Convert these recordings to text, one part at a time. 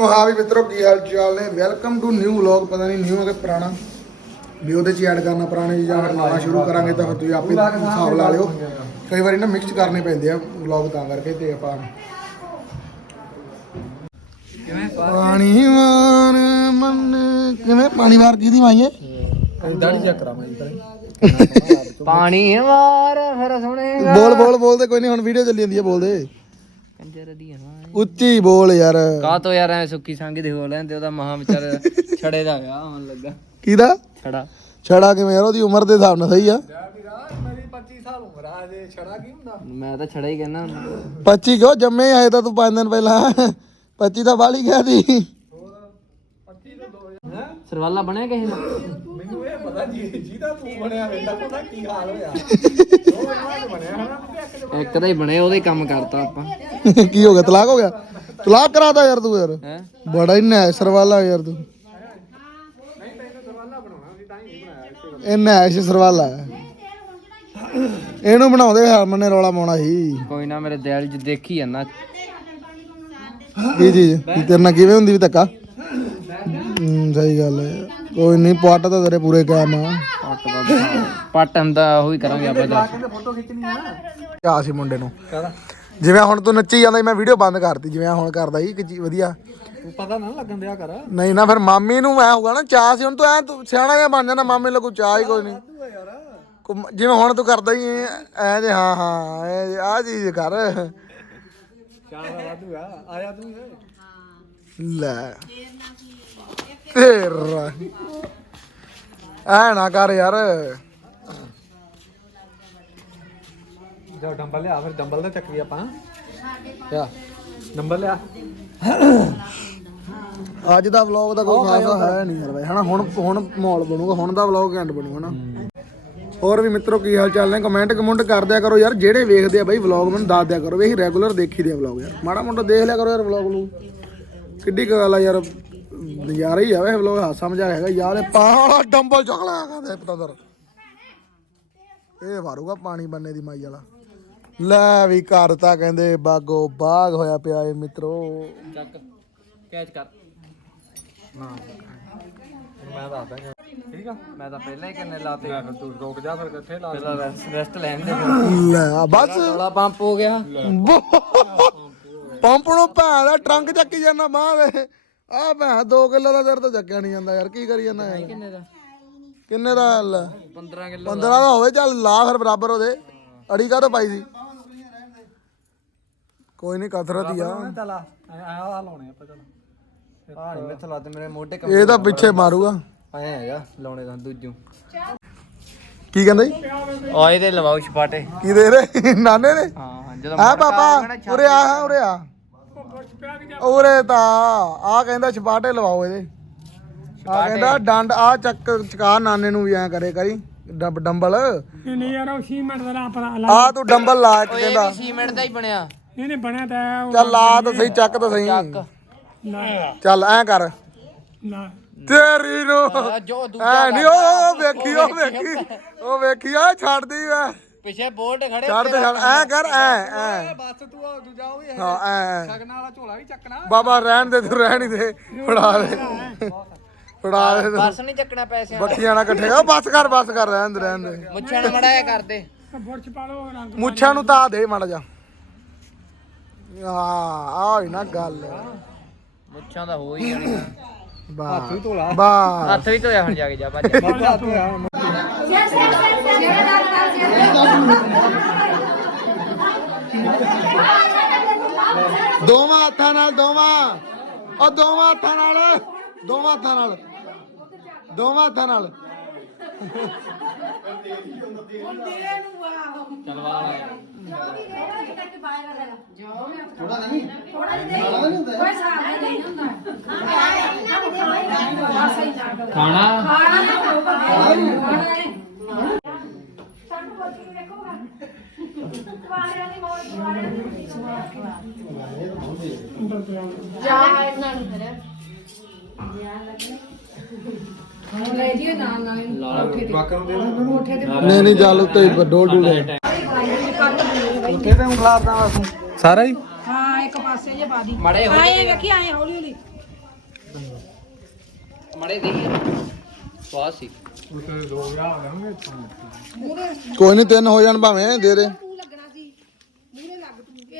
ਉਹ ਹਾਂ ਵੀ ਮਿੱਤਰੋ ਕੀ ਹਾਲ ਚਾਲ ਨੇ? ਵੈਲਕਮ ਟੂ ਨਿਊ ਵਲੌਗ ਪਤਾ ਨਹੀਂ ਨਿਊ ਹੈ ਕਿ ਪੁਰਾਣਾ? ਵੀ ਉਹਦੇ ਚ ਐਡ ਕਰਨਾ ਪੁਰਾਣੇ 'ਚ ਜਾਂ ਫਿਰ ਨਵਾਂ ਸ਼ੁਰੂ ਕਰਾਂਗੇ ਤਾਂ ਫਿਰ ਤੁਸੀਂ ਆਪੇ ਹਿਸਾਬ ਲਾ ਲਿਓ। ਕਈ ਵਾਰੀ ਨਾ ਮਿਕਸ ਕਰਨੇ ਪੈਂਦੇ ਆ ਵਲੌਗ ਤਾਂ ਕਰਕੇ ਤੇ ਆਪਾਂ ਪਾਣੀ ਵਾਰ ਮਨ ਕਿਵੇਂ? ਪਾਣੀ ਵਾਰ ਕਿਹਦੀ ਮਾਈਏ? ਦਾੜੀ ਚੈੱਕ ਕਰਾ ਮੈਂ ਪਾਣੀ ਵਾਰ ਫਿਰ ਸੁਣੇਗਾ। ਬੋਲ ਬੋਲ ਬੋਲਦੇ ਕੋਈ ਨਹੀਂ ਹੁਣ ਵੀਡੀਓ ਚੱਲੀ ਜਾਂਦੀ ਹੈ ਬੋਲਦੇ ਕੰਜਰ ਦੀ ਹਾਂ ਉੱਚੀ ਬੋਲ ਯਾਰ। ਕਾ ਤੋ ਯਾਰ ਐ ਸੁੱਕੀ ਸੰਗੀ ਦੇ ਹੋ ਲੈਂਦੇ ਉਹਦਾ ਮਹਾ ਵਿਚਾਰ ਛੜੇ ਦਾ ਵਿਆਹ ਹੋਣ ਲੱਗਾ। ਕਿਹਦਾ? ਛੜਾ। ਛੜਾ ਕਿਵੇਂ ਯਾਰ ਉਹਦੀ ਉਮਰ ਦੇ ਹਿਸਾਬ ਨਾਲ ਸਹੀ ਆ। ਮੈਂ ਤਾਂ ਛੜਾ ਹੀ ਕਹਿੰਦਾ 25 ਕਿਉਂ ਜੰਮੇ ਆਏ ਤਾਂ ਤੂੰ 5 ਦਿਨ ਪਹਿਲਾਂ। 25 ਤਾਂ ਬਾਲੀ ਗਿਆ ਸੀ ਸਰਵਾਲਾ ਬਣਿਆ ਕਿਸੇ ਦਾ? ਇੱਕ ਤਾਂ ਹੀ ਬਣੇ ਉਹਦੇ ਹੀ ਕੰਮ ਕਰਤਾ ਆਪਾਂ। ਕੀ ਹੋ ਗਿਆ? ਤਲਾਕ ਹੋ ਗਿਆ? ਤਲਾਕ ਕਰਾਤਾ ਯਾਰ ਤੂੰ ਯਾਰ। ਹੈ? ਬੜਾ ਹੀ ਨੈਸ਼ਰ ਵਾਲਾ ਯਾਰ ਤੂੰ। ਇਹ ਨੈਸ਼ ਸਰਵਾਲਾ ਹੈ। ਇਹਨੂੰ ਬਣਾਉਂਦੇ ਹਰਮਨ ਨੇ ਰੌਲਾ ਪਾਉਣਾ ਸੀ। ਕੋਈ ਨਾ ਮੇਰੇ ਦਿਲ 'ਚ ਦੇਖੀ ਜਾਂਦਾ। ਕੀ ਚੀਜ਼ ਤੇਰੇ ਨਾਲ ਕਿਵੇਂ ਹੁੰਦੀ ਵੀ ਧੱਕਾ? ਹੂੰ ਸਹੀ ਗੱਲ ਹੈ। ਕੋਈ ਨਹੀਂ ਪੱਟ ਤਾਂ ਤੇਰੇ ਪੂਰੇ ਕਾਇਮ ਆ। ਪੱਟ ਦਾ ਪੱਟ ਹੁੰਦਾ ਉਹੀ ਕਰਾਂਗੇ ਆਪਾਂ ਜਾ ਕਿਆ ਸੀ ਮੁੰਡੇ ਨੂੰ? ਜਿਵੇਂ ਹੁਣ ਤੂੰ ਨੱਚੀ ਜਾਂਦਾ ਸੀ, ਮੈਂ ਵੀਡੀਓ ਬੰਦ ਕਰਤੀ ਜਿਵੇਂ ਹੁਣ ਕਰਦਾ ਸੀ ਕਿ ਜੀ ਵਧੀਆ। ਤੂੰ ਪਤਾ ਨਾ ਲੱਗਣ ਦਿਆ ਕਰ। ਨਹੀਂ ਨਾ ਫਿਰ ਮਾਮੀ ਨੂੰ ਮੈਂ ਹੋਊਗਾ ਨਾ ਚਾਹ ਸੀ ਹੁਣ ਤੂੰ ਐ ਤੂੰ ਸਿਆਣਾ ਜਿਹਾ ਬਣ ਜਾਣਾ ਮਾਮੇ ਲਈ ਕੋਈ ਚਾਹ ਹੀ ਕੋਈ ਨਹੀਂ। ਕੁਮ- ਜਿਵੇਂ ਹੁਣ ਤੂੰ ਕਰਦਾ ਹੀ ਐ ਜੇ ਹਾਂ ਹਾਂ ਐ ਆ ਚੀਜ਼ ਕਰ। ਆਇਆ ਤੂੰ ਲੈ। ਤੇਰਾ। ਐ ਨਾ ਕਰ ਯਾਰ। ਜਾ ਡੰਬਲ ਲਿਆ ਫਿਰ ਡੰਬਲ ਦਾ ਚੱਕਰੀ ਆਪਾਂ। ਯਾ। ਡੰਬਲ ਲਿਆ। ਅੱਜ ਦਾ ਵਲੌਗ ਦਾ ਕੋਈ ਖਾਸ ਹੈ ਨਹੀਂ ਯਾਰ ਬਈ। ਹਨਾ ਹੁਣ ਹੁਣ ਮਾਹੌਲ ਬਣੂਗਾ ਹੁਣ ਦਾ ਵਲੌਗ ਘੈਂਟ ਬਣੂ ਹਨਾ। ਹੋਰ ਵੀ ਮਿੱਤਰੋ ਕੀ ਹਾਲ ਚਾਲ ਨੇ? ਕਮੈਂਟ ਕਮੁੰਟ ਕਰ ਦਿਆ ਕਰੋ ਯਾਰ। ਜਿਹੜੇ ਵੇਖਦੇ ਆ ਬਈ ਵਲੌਗ ਮੈਨੂੰ ਦੱਸ ਦਿਆ ਕਰੋ। ਵੀ ਅਸੀਂ ਰੈਗੂਲਰ ਦੇਖੀ ਦੇ ਵਲੌਗ ਯਾਰ। ਮਾੜਾ ਮੋਟਾ ਦੇਖ ਲਿਆ ਕਰੋ ਯਾਰ ਵਲੌਗ ਨੂੰ। ਕਿੱਡੀ ਕੁ ਗੱਲ ਆ ਯਾਰ। ਨਜ਼ਾਰਾ ਹੀ ਆਵੇ ਵਲੌਗ ਹਾਸਾ ਮਜ਼ਾ ਹੈਗਾ ਯਾਰ ਇਹ ਪਾਲਾ ਡੰਬਲ ਚੱਕ ਲਿਆ ਕਹਿੰਦੇ ਪਤੰਦਰ ਇਹ ਵਾਰੂਗਾ ਪਾਣੀ ਬੰਨੇ ਦੀ ਮਾਈ ਵਾਲਾ। ਲੈ ਵੀ ਘਰ ਤਾਂ ਕਹਿੰਦੇ ਬਾਗੋ ਬਾਗ ਹੋਇਆ ਪਿਆ ਏ ਮਿੱਤਰੋ। ਚੱਕ ਕੈਚ ਕਰ। ਨਾ। ਮੈਂ ਦੱਸਦਾ ਠੀਕ ਆ? ਮੈਂ ਤਾਂ ਪਹਿਲਾਂ ਹੀ ਕਿੰਨੇ ਲਾਤੇ। ਤੂੰ ਰੁਕ ਜਾ ਫਿਰ ਕਿੱਥੇ ਲਾ ਪਹਿਲਾਂ ਰੈਸਟ ਲੈਣ ਦੇ। ਲੈ ਬਸ। ਥੋੜਾ ਪੰਪ ਹੋ ਗਿਆ। ਪੰਪ ਨੂੰ ਭੈਣ ਦਾ ਟਰੰਕ ਚੱਕੀ ਜਾਂਦਾ ਬਾਹ ਦੇ। ਆ ਭੈਣ 2 ਕਿਲੋ ਦਾ ਤੇਰੇ ਤੋਂ ਚੱਕਿਆ ਨਹੀਂ ਜਾਂਦਾ ਯਾਰ ਕੀ ਕਰੀ ਜਾਂਦਾ ਯਾਰ? ਕਿੰਨੇ ਦਾ? ਕਿੰਨੇ ਦਾ ਲੈ 15 ਕਿਲੋ 15 ਦਾ ਹੋਵੇ ਚੱਲ ਲਾ ਫਿਰ ਬਰਾਬਰ ਉਹਦੇ। ਅੜੀ ਕਾ ਪਾਈ ਸੀ? ਕੋਈ ਨਹੀਂ ਕਥਰਤ ਹੀ ਆ। ਚੱਲ ਆ ਆ ਲਾਉਣੇ ਆਪਾਂ ਚੱਲ। ਆ ਨਹੀਂ ਮੈਥੋਂ ਲੱਦ ਮੇਰੇ ਮੋਢੇ ਇਹ ਤਾਂ ਪਿੱਛੇ ਮਾਰੂਗਾ। ਆਏ ਹੈਗਾ ਲਾਉਣੇ ਦਾ ਦੂਜੂ। ਕੀ ਕਹਿੰਦਾ ਜੀ? ਓਏ ਦੇ ਲਵਾਓ ਛਪਾਟੇ। ਕੀ ਦੇ ਰਹੇ? ਨਾਨੇ ਦੇ? ਹਾਂ ਜਦੋਂ ਆ ਪਾਪਾ ਉਰੇ ਆ ਹਾਂ ਉਰੇ ਆ। ਉਰੇ ਤਾਂ ਆ ਕਹਿੰਦਾ ਛਪਾਟੇ ਲਵਾਓ ਇਹਦੇ। ਆ ਕਹਿੰਦਾ ਡੰਡ ਆ ਚੱਕ ਚਕਾ ਨਾਨੇ ਨੂੰ ਵੀ ਐ ਕਰੇ ਕਰੀ ਡੰਬ ਡੰਬਲ। ਨਹੀਂ ਯਾਰ ਉਹ ਸੀਮੈਂਟ ਦਾ ਆਪਣਾ ਆ ਤੂੰ ਡੰਬਲ ਲਾ ਕੇ ਕਹਿੰਦਾ। ਵੀ ਸੀਮੈਂਟ ਦਾ ਹੀ ਬਣਿਆ। ਨਹੀਂ ਨਹੀਂ ਬਣਿਆ ਤਾਂ ਚੱਲ ਲਾ ਤਾਂ ਸਹੀ ਚੱਕ ਤਾਂ ਸਹੀ। ਚੱਲ ਐ ਕਰ। ਨਾ ਤੇਰੀ ਨੂੰ ਜੋ ਐ ਨਹੀਂ ਉਹ ਵੇਖੀ ਉਹ ਵੇਖੀ ਉਹ ਵੇਖੀ ਆ ਛੱਡਦੀ ਵੈ ਪਿੱਛੇ ਬੋਲਟ ਖੜੇ ਛੱਡ ਦੇ ਛੱਡ ਐ ਕਰ ਐ ਐ। ਬਸ ਤੂੰ ਆ ਦੂਜਾ ਉਹ ਵੀ ਹਾਂ। ਐ ਸ਼ਗਨ ਵਾਲਾ ਝੋਲਾ ਵੀ ਚੱਕਣਾ। ਬਾਬਾ ਰਹਿਣ ਦੇ ਤੂੰ ਰਹਿਣ ਹੀ ਦੇ। ਫੜਾ ਦੇ। ਫੜਾ ਦੇ ਤੂੰ। ਬਸ ਨਹੀਂ ਚੱਕਣਾ ਪੈਸਿਆਂ ਬੱਕੀਆਂ ਨਾਲ ਇਕੱਠੇ ਉਹ ਬਸ ਕਰ ਬਸ ਕਰ ਰਹਿਣ ਦੇ ਰਹਿਣ ਦੇ। ਮੁੱਛਾਂ ਨੂੰ ਮੜਾਇਆ ਕਰਦੇ ਬੁਰਚ ਪਾ ਲਓ ਰੰਗ ਮੁੱਛਾਂ ਨੂੰ ਤਾਂ ਦੇ ਮਾੜਾ ਜਾ। ਆ ਆ ਹੋਈ ਨਾ ਗੱਲ। ਮੁੱਛਾਂ ਦਾ ਹੋ ਹੀ ਜਾਣੀ ਬਾ ਬਾ ਹੱਥ ਵੀ ਧੋਇਆ ਹੁਣ ਜਾ ਕੇ ਜਾ ਭੱਜ। ਦੋਵਾਂ ਹੱਥਾਂ ਨਾਲ ਦੋਵਾਂ। ਉਹ ਦੋਵਾਂ ਹੱਥਾਂ ਨਾਲ ਦੋਵਾਂ ਹੱਥਾਂ ਨਾਲ। ਦੋਵਾਂ ਹੱਥਾਂ ਨਾਲ। ਖਾਣਾ ਨਹੀਂ ਨਹੀਂ ਚੱਲ ਉੱਤੇ ਡੋਲ ਡੋਲ ਸਾਰਾ ਹੀ? ਹਾਂ ਇੱਕ ਪਾਸੇ ਜੇ ਪਾ ਦੀ। ਮੜੇ ਆਏ ਵੇਖੀ ਆਏ ਹੌਲੀ ਹੌਲੀ। ਮੜੇ ਦੇ ਸਵਾਦ ਸੀ। ਉੱਤੇ ਦੋ ਵਿਆਹ ਹੋ ਕੋਈ ਨਹੀਂ ਤਿੰਨ ਹੋ ਜਾਣ ਭਾਵੇਂ ਦੇ ਦੇ ਤੂੰ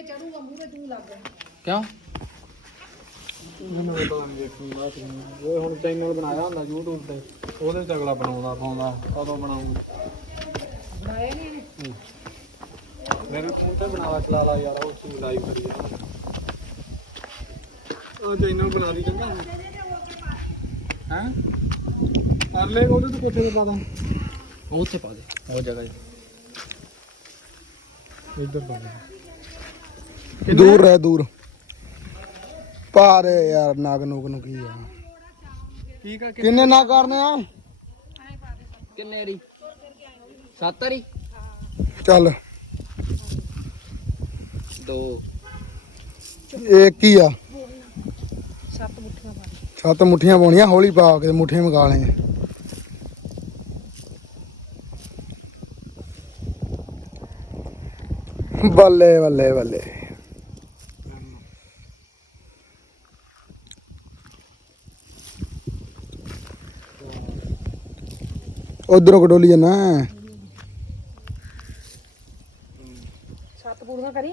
ਇਹ ਚੜੂਗਾ ਮੂਹਰੇ ਤੂੰ ਲੱਗ। ਕਿਉਂ? ਮੈਨੂੰ ਪਤਾ ਨਹੀਂ ਦੇਖੀ ਬਾਤ ਉਹ ਹੁਣ ਚੈਨਲ ਬਣਾਇਆ ਹੁੰਦਾ YouTube ਤੇ ਉਹਦੇ ਤੇ ਅਗਲਾ ਬਣਾਉਂਦਾ ਪਾਉਂਦਾ ਕਦੋਂ ਬਣਾਉਂ ਬਣਾਏ ਨਹੀਂ ਮੇਰੇ ਫੋਨ ਤੇ ਬਣਾਵਾ ਚਲਾ ਲਾ ਯਾਰ ਉਹ ਚੀਜ਼ ਲਾਈਵ ਕਰੀ ਜਾ ਉਹ ਚੈਨਲ ਬਣਾ ਦੀ ਚੰਗਾ। ਹੈ? ਕਰ ਲੈ ਉਹਦੇ ਤੇ ਕੋਠੇ ਤੇ ਪਾ ਦਾਂ। ਉਹ ਉੱਥੇ ਪਾ ਦੇ ਉਹ ਜਗ੍ਹਾ 'ਚ ਇੱਧਰ ਪਾ ਦੇ। ਦੂਰ ਰਹਿ ਦੂਰ। ਪਾਰੇ ਯਾਰ ਨਾਗ ਨੂਗ ਨੂੰ ਕੀ ਆ। ਠੀਕ ਆ ਕਿੰਨੇ? ਨਾ ਕਰਨੇ ਆ? ਕਿੰਨੇ ਰੀ ਸੱਤ ਰੀ ਚੱਲ। ਦੋ। ਇੱਕ ਹੀ ਆ। ਸੱਤ ਮੁੱਠੀਆਂ ਪਾ ਸੱਤ ਮੁੱਠੀਆਂ ਪਾਉਣੀਆਂ ਹੌਲੀ ਪਾ ਕੇ ਮੁੱਠੀਆਂ ਮਗਾ ਲੈਣੇ ਬੱਲੇ ਬੱਲੇ ਬੱਲੇ। ਉਧਰੋਂ ਕਡੋਲੀ ਜਾਣਾ। ਸੱਤ ਪੂਰੀਆਂ ਕਰੀ।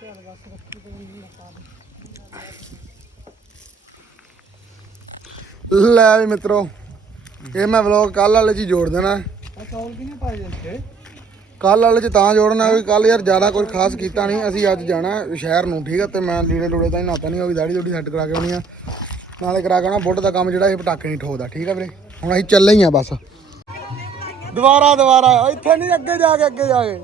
ਚੱਲ ਬਸ ਰੱਖੀ ਤੇ ਨਹੀਂ ਪਾ ਦੇ। ਲੈ ਵੀ ਮਿੱਤਰੋ ਇਹ ਮੈਂ ਵਲੌਗ ਕੱਲ ਵਾਲੇ ਚ ਹੀ ਜੋੜ ਦੇਣਾ। ਆ ਚੌਲ ਕਿਨੇ ਪਾਏ ਜਾਂਦੇ ਕੱਲ ਵਾਲੇ ਚ ਤਾਂ ਜੋੜਨਾ ਵੀ ਕੱਲ ਯਾਰ ਜ਼ਿਆਦਾ ਕੁਝ ਖਾਸ ਕੀਤਾ ਨਹੀਂ। ਅਸੀਂ ਅੱਜ ਜਾਣਾ ਸ਼ਹਿਰ ਨੂੰ ਠੀਕ ਆ? ਤੇ ਮੈਂ ਲੀੜੇ ਲੂੜੇ ਤਾਂ ਹੀ ਨਾਤਾ ਨਹੀਂ ਹੋਈ ਦਾੜੀ ਦੂੜੀ ਸੈੱਟ ਕਰਾ ਕੇ ਆਉਣੀ ਆ। ਨਾਲੇ ਕਰਾ ਕੇ ਆਉਣਾ ਬੁੱਢ ਦਾ ਕੰਮ ਜਿਹੜਾ ਇਹ ਪਟਾਕੇ ਨਹੀਂ ਠੋਕਦਾ ਠੀਕ ਆ ਵੀਰੇ? ਹੁਣ ਅਸੀਂ ਚੱਲੇ ਹੀ ਆ ਬਸ। ਦੁਬਾਰਾ ਦੁਬਾਰਾ ਇੱਥੇ ਨਹੀਂ ਅੱਗੇ ਜਾ ਕੇ ਅੱਗੇ ਜਾ ਕੇ।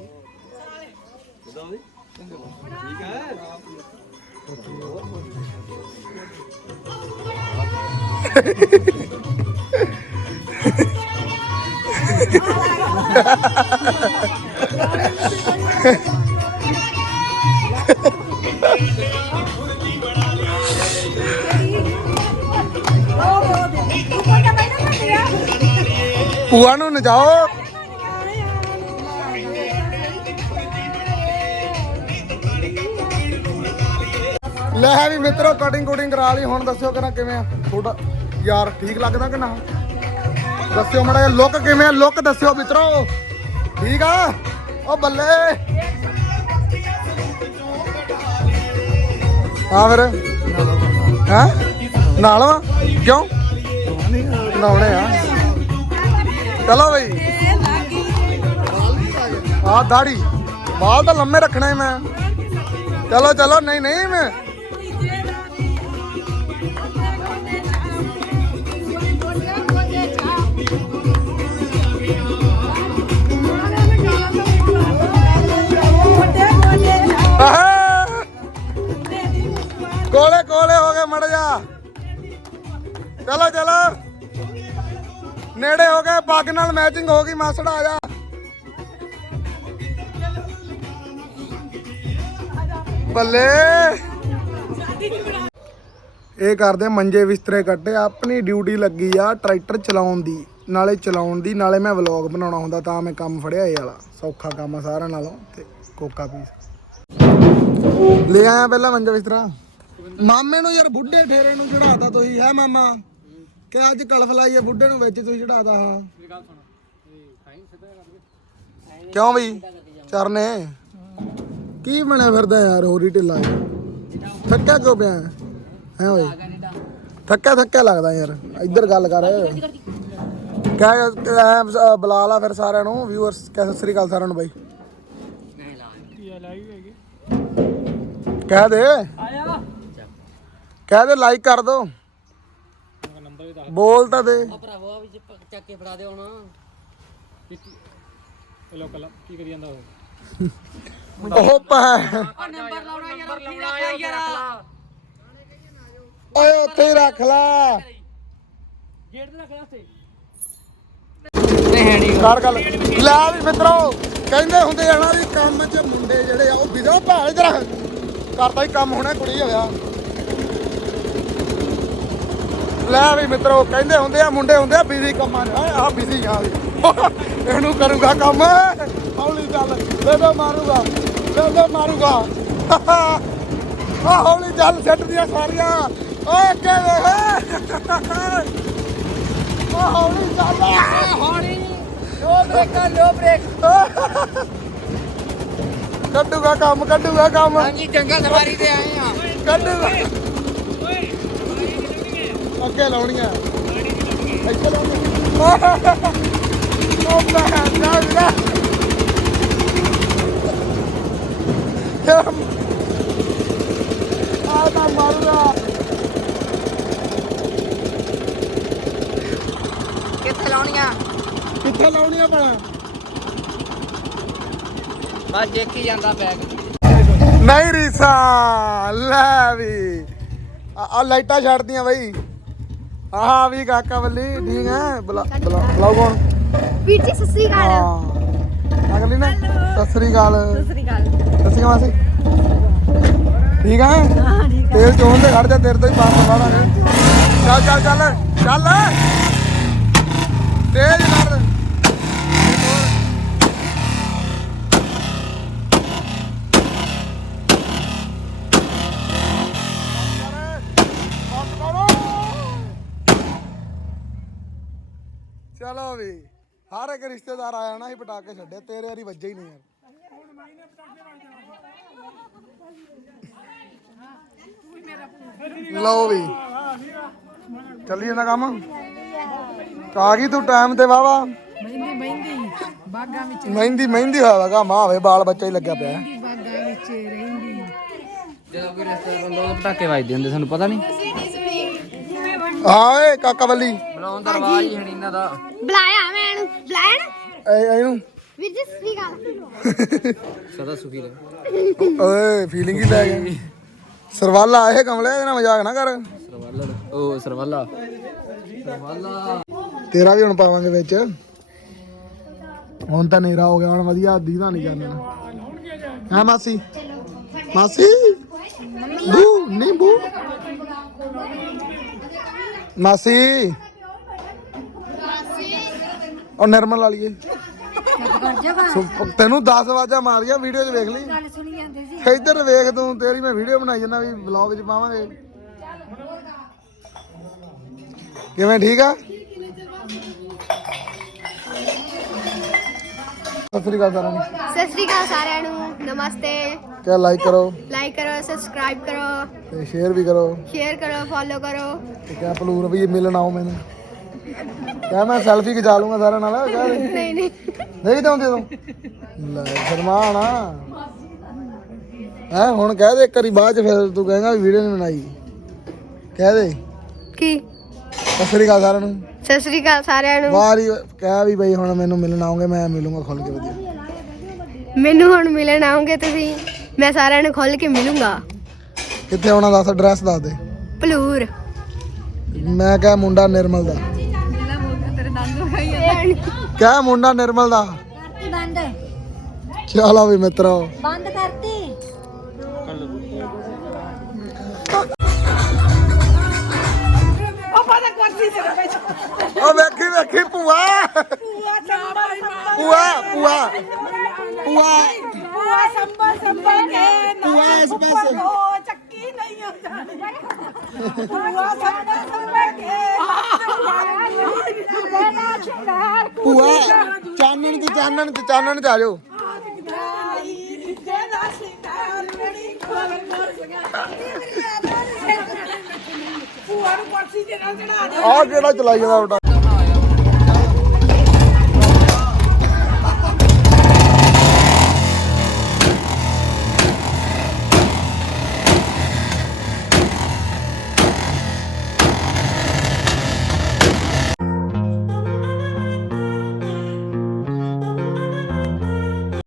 ਭੂਆ ਨੂੰ ਨਜਾਓ। ਲੈ ਵੀ ਮਿੱਤਰੋ ਕਟਿੰਗ ਕੁਟਿੰਗ ਕਰਾ ਲਈ। ਹੁਣ ਦੱਸਿਓ ਕਿਹਨਾਂ ਕਿਵੇਂ ਆ? ਤੁਹਾਡਾ ਯਾਰ ਠੀਕ ਲੱਗਦਾ ਕਿ ਨਾ? ਦੱਸਿਓ ਮੜਾ ਲੁੱਕ ਕਿਵੇਂ ਆ? ਲੁੱਕ ਦੱਸਿਓ ਮਿੱਤਰੋ। ਠੀਕ ਆ? ਉਹ ਬੱਲੇ। ਆ ਫਿਰ। ਹਾਂ? ਨਾਲ ਵਾ ਕਿਉਂ? ਲਾਉਣੇ ਆ। ਚਲੋ ਬਈ ਆ ਦਾੜੀ। ਬਾਲ ਤਾਂ ਲੰਮੇ ਰੱਖਣਾ ਹੈ ਮੈਂ। ਚਲੋ ਚਲੋ, ਨਹੀਂ ਨਹੀਂ ਮੈਂ। ਮੈਚਿੰਗ ਹੋ ਗਈ, ਮਾਸੜ, ਆ ਜਾ। ਬੱਲੇ। ਇਹ ਕਰਦੇ ਮੰਜੇ ਬਿਸਤਰੇ ਕੱਟੇ, ਆਪਣੀ ਡਿਊਟੀ ਲੱਗੀ ਆ ਟਰੈਕਟਰ ਚਲਾਉਣ ਦੀ, ਨਾਲੇ ਚਲਾਉਣ ਦੀ, ਨਾਲੇ ਮੈਂ ਵਲੌਗ ਬਣਾਉਣਾ ਹੁੰਦਾ ਤਾਂ ਮੈਂ ਕੰਮ ਫੜਿਆ ਇਹ ਵਾਲਾ। ਸੌਖਾ ਕੰਮ ਆ ਸਾਰਿਆਂ ਨਾਲੋਂ, ਤੇ ਕੋਕਾ ਪੀਸ। ਲੈ ਆਇਆ ਪਹਿਲਾਂ ਮੰਜਾ ਬਿਸਤਰਾ। ਮਾਮੇ ਨੂੰ ਯਾਰ ਬੁੱਢੇ ਠੇਰੇ ਨੂੰ ਚੜਾਤਾ ਤੁਸੀਂ, ਹੈ ਮਾਮਾ? ਕਿ ਅੱਜ ਕਲਫ ਲਾਈਏ ਬੁੱਢੇ ਨੂੰ ਵਿੱਚ ਤੁਸੀਂ ਚੜਾਤਾ ਹਾਂ। ਕਿਉਂ ਬਈ? ਚਰਨੇ। ਕੀ ਬਣਿਆ ਫਿਰਦਾ ਯਾਰ ਹੋਰੀ ਢਿੱਲਾ ਜਿਹਾ? ਥੱਕਿਆ ਕਿਉਂ ਪਿਆ? ਹੈ ਓਏ ਥੱਕਿਆ ਥੱਕਿਆ ਲੱਗਦਾ ਯਾਰ। ਇੱਧਰ ਗੱਲ ਕਰ। ਕਹਿ ਬੁਲਾ ਲਾ ਫਿਰ ਸਾਰਿਆਂ ਨੂੰ ਵਿਊਅਰਸ ਕਹਿ, ਸਤਿ ਸ੍ਰੀ ਅਕਾਲ ਸਾਰਿਆਂ ਨੂੰ ਬਾਈ। ਕਹਿ ਦੇ। ਕਹਿ ਦੇ ਲਾਈਕ ਕਰ ਦੋ। ਬੋਲ ਤਾਂ ਦੇ। ਭਰਾਵੋ ਚੱਕ ਕੇ ਫੜਾ ਦੇ ਹੁਣ। ਚਲੋ ਕੱਲਾ ਕੀ ਕਰੀ ਜਾਂਦਾ ਉਹ? ਉਹ ਪੈ ਨੰਬਰ ਲਾਉਣਾ ਯਾਰ ਨੰਬਰ ਲਾਉਣਾ ਯਾਰ ਓਏ ਉੱਥੇ ਹੀ ਰੱਖ ਲਾ। ਗੇਟ ਤੇ ਰੱਖ ਲੈ ਉੱਥੇ। ਨਹੀਂ ਹੈ ਨਹੀਂ। ਕਰ ਗੱਲ। ਲੈ ਵੀ ਮਿੱਤਰੋ ਕਹਿੰਦੇ ਹੁੰਦੇ ਆ ਨਾ ਵੀ ਕੰਮ 'ਚ ਮੁੰਡੇ ਜਿਹੜੇ ਆ ਉਹ ਵਿਦੋ ਭਾਲ ਜਰਾ ਕਰਦਾ ਹੀ ਕੰਮ ਹੋਣਾ ਕੁੜੀ ਹੋਇਆ ਲੈ ਵੀ ਮਿੱਤਰੋ ਕਹਿੰਦੇ ਹੁੰਦੇ ਆ ਮੁੰਡੇ ਹੁੰਦੇ ਆ ਬਿਜ਼ੀ ਕੰਮਾਂ 'ਚ। ਆ ਆ ਬਿਜ਼ੀ ਆ। ਵੀ ਇਹਨੂੰ ਕਰੂਗਾ ਕੰਮ। ਹੌਲੀ ਚੱਲ ਲੈ ਮਾਰੂਗਾ ਤੇ ਮਾਰੂਗਾ। ਆ ਹੌਲੀ ਚੱਲ ਸੱਟ ਦੀਆਂ ਸਾਰੀਆਂ। ਓਏ ਵੇਖ ਓ ਹੌਲੀ ਚੱਲ। ਹੌਲੀ। ਲੋ ਬ੍ਰੇਕ ਲੋ ਬ੍ਰੇਕ ਕੱਢੂਗਾ ਕੰਮ ਕੱਢੂਗਾ ਕੰਮ। ਹਾਂਜੀ ਜੰਗਲ ਸਵਾਰੀ ਤੇ ਆਏ ਆ। ਕੱਢੂਗਾ। ਅੱਗੇ ਲਾਉਣੀਆਂ। ਇੱਥੇ ਲਾਉਣੀਆਂ। ਓ ਮੈਂ ਨਾ ਨਾ ਆ ਤਾਂ ਮਾਰੂਗਾ ਕਿੱਥੇ ਲਾਉਣੀਆਂ? ਕਿੱਥੇ ਲਾਉਣੀਆਂ ਭਲਾ? ਬਸ ਦੇਖੀ ਜਾਂਦਾ ਬੈਗ ਨਹੀਂ ਰੀਸਾ ਲੈ ਵੀ। ਆ ਲਾਈਟਾਂ ਛੱਡਦੀਆਂ ਬਈ। ਆਹ ਵੀ ਕਾਕਾ ਬੱਲੀ ਠੀਕ ਹੈ। ਬੁਲਾ ਬੁਲਾ ਬੁਲਾਓ ਕੌਣ ਵੀਰ ਜੀ ਸਤਿ ਸ੍ਰੀ ਅਕਾਲ। ਹਾਂ। ਅਗਲੀ ਨਾ ਸਤਿ ਸ੍ਰੀ ਅਕਾਲ। ਸਤਿ ਸ੍ਰੀ ਅਕਾਲ। ਸਤਿ ਸ੍ਰੀ ਅਕਾਲ ਮਾਸੀ। ਠੀਕ ਹੈ ਹਾਂ ਠੀਕ ਤੇਲ ਚੋਣ ਤੇ ਖੜ ਜਾ ਤੇਰੇ ਤੋਂ ਹੀ ਪਾਸ ਮਾਰਾਂਗੇ ਚੱਲ ਚੱਲ ਚੱਲ। ਚੱਲ। ਤੇਜ਼ ਕਰ। ਚਲੋ ਵੀ। ਹਰ ਇੱਕ ਰਿਸ਼ਤੇਦਾਰ ਆਇਆ ਨਾ ਹੀ ਪਟਾਕੇ ਛੱਡੇ ਤੇਰੇ ਵਾਰੀ ਵੱਜੇ ਹੀ ਨਹੀਂ ਯਾਰ। ਲਓ ਵੀ। ਚੱਲੀ ਨਾ ਕੰਮ। ਆ ਗਈ ਤੂੰ ਟਾਈਮ ਤੇ ਵਾਵਾ ਮਹਿੰਦੀ ਮਹਿੰਦੀ ਬਾਗਾਂ ਵਿੱਚ ਮਹਿੰਦੀ ਮਹਿੰਦੀ ਹੋਵੇਗਾ ਮਾਂ ਹੋਵੇ ਬਾਲ ਬੱਚਾ ਹੀ ਲੱਗਿਆ ਪਿਆ। ਬਾਗਾਂ ਵਿੱਚ ਰਹਿੰਦੀ। ਜਦੋਂ ਕੋਈ ਰਿਸ਼ਤੇਦਾਰ ਲੋਕ ਪਟਾਕੇ ਵੱਜਦੇ ਹੁੰਦੇ ਤੁਹਾਨੂੰ ਪਤਾ ਨਹੀਂ। ਹਾਂ ਓਏ ਕਾਕਾ ਬੱਲੀ ਬੁਲਾਉਣ ਦਾ ਰਵਾਜ ਹੀ ਹਣੀ ਇਹਨਾਂ ਦਾ। ਬੁਲਾਇਆ ਮੈਂ। ਨਾ ਐ ਇਹਨੂੰ ਵੀਰ ਜੀ ਸ੍ਰੀ ਅਕਾਲ ਸਦਾ ਸੁਖੀ ਰਹੇ ਓਏ ਫੀਲਿੰਗ ਹੀ ਲੈ ਗਿਆ ਸਰਵਾਲਾ ਇਹ ਕਮਲੇ ਇਹਦੇ ਨਾਲ ਮਜ਼ਾਕ ਨਾ ਕਰ? ਸਰਵਾਲਾ ਉਹ ਸਰਵਾਲਾ ਸਰਵਾਲਾ ਤੇਰਾ ਵੀ ਹੁਣ ਪਾਵਾਂਗੇ ਵਿੱਚ। ਹੁਣ ਤਾਂ ਨੇਰਾ ਹੋ ਗਿਆ ਹੁਣ ਵਧੀਆ ਦੀਦਾ ਨਹੀਂ ਕਰਨਾ। ਹਾਂ ਮਾਸੀ? ਮਾਸੀ? ਬੂ ਨਹੀਂ ਬੂ। ਮਾਸੀ? ਉਹ ਨਿਰਮਲ ਵਾਲੀਏ ਸੁ- ਤੈਨੂੰ 10 ਵਾਜਾਂ ਮਾਰੀਆਂ ਵੀਡੀਓ 'ਚ ਵੇਖ ਲਈ। ਗੱਲ ਸੁਣੀ ਜਾਂਦੇ ਸੀ। ਇੱਧਰ ਵੇਖ ਤੂੰ ਤੇਰੀ ਮੈਂ ਵੀਡੀਓ ਬਣਾਈ ਜਨਾ ਵੀ ਵਲੌਗ 'ਚ ਪਾਵਾਂਗੇ। ਕਿਵੇਂ ਠੀਕ ਆ? ਸਤਿ ਸ੍ਰੀ ਅਕਾਲ ਸਾਰਿਆਂ ਨੂੰ। ਸਤਿ ਸ੍ਰੀ ਅਕਾਲ ਸਾਰਿਆਂ ਨੂੰ ਨਮਸਤੇ। ਕਿਆ ਲਾਈਕ ਕਰੋ? ਲਾਈਕ ਕਰੋ ਸਬਸਕ੍ਰਾਈਬ ਕਰੋ। ਤੇ ਸ਼ੇਅਰ ਵੀ ਕਰੋ। ਸ਼ੇਅਰ ਕਰੋ ਫੋਲੋ ਕਰੋ। ਤੇ ਕਿਆ ਪਲੂਰ ਵੀ ਮਿਲਣ ਆਓ ਮੈਨੂੰ। ਕਿਆ ਮੈਂ ਸੈਲਫੀ ਖਿਚਾ ਲੂੰਗਾ ਸਾਰਿਆਂ ਨਾਲ ਨਹੀਂ ਨਹੀਂ। ਨਹੀਂ ਚਾਹੁੰਦੇ ਤੂੰ। ਲੈ ਸ਼ਰਮਾ ਨਾ ਹੈ ਹੁਣ ਕਹਿ ਦੇ ਇੱਕ ਵਾਰੀ ਬਾਅਦ ਚ ਫਿਰ ਤੂੰ ਕਹੇਗਾ ਵੀ ਵੀਡੀਓ ਨਹੀਂ ਬਣਾਈ। ਕਹਿ ਦੇ। ਕੀ? ਸਤਿ ਸ੍ਰੀ ਅਕਾਲ ਸਾਰਿਆਂ ਨੂੰ। ਸਤਿ ਸ੍ਰੀ ਅਕਾਲ ਸਾਰਿਆਂ ਨੂੰ। ਵਾਰੀ ਕਹਿ ਵੀ ਬਈ ਹੁਣ ਮੈਨੂੰ ਮਿਲਣ ਆਉਂਗੇ ਮੈਂ ਮਿਲੂੰਗਾ ਖੁੱਲ ਕੇ ਵਧੀਆ। ਮੈਨੂੰ ਹੁਣ ਮਿਲਣ ਆਉਂਗੇ ਤੁਸੀਂ ਮੈਂ ਸਾਰਿਆਂ ਨੂੰ ਖੁੱਲ ਕੇ ਮਿਲੂੰਗਾ। ਕਿੱਥੇ ਆਉਣਾ ਦੱਸ ਐਡਰੈਸ ਦੱਸ ਦੇ। ਭਲੂਰ। ਮੈਂ ਕਿਹਾ ਮੁੰਡਾ ਨਿਰਮਲ ਦਾ। ਕਿਆ ਮੁੰਡਾ ਨਿਰਮਲ ਦਾ? ਬੰਦ। ਚਲੋ ਵੀ ਮਿੱਤਰੋ? ਬੰਦ ਕਰਤੀ। ਉਹ ਪਤਾ ਕੁਰਸੀ ਤੇ ਬੈਠ ਓ ਵੇਖੀ ਵੇਖੀ ਭੂਆ। ਭੂਆ ਭੂਆ ਭੂਆ। ਪੂਆ ਸੰਭਲ ਸੰਭਲ ਕੇ ਪੂਆ ਇਸ ਪਾਸੇ। ਉਹ ਚੱਕੀ ਨਹੀਂ ਹੋ ਜਾਣੀ। ਕੇ ਸ਼ਿੰਗਾਰ ਭੂਆ ਚਾਨਣ ਤੇ ਚਾਨਣ ਤੇ ਚਾਨਣ ਤੇ ਆ ਜਾਓ। ਆ ਕਿਹੜਾ ਚਲਾਈ ਜਾਂਦਾ ਬਟਾ?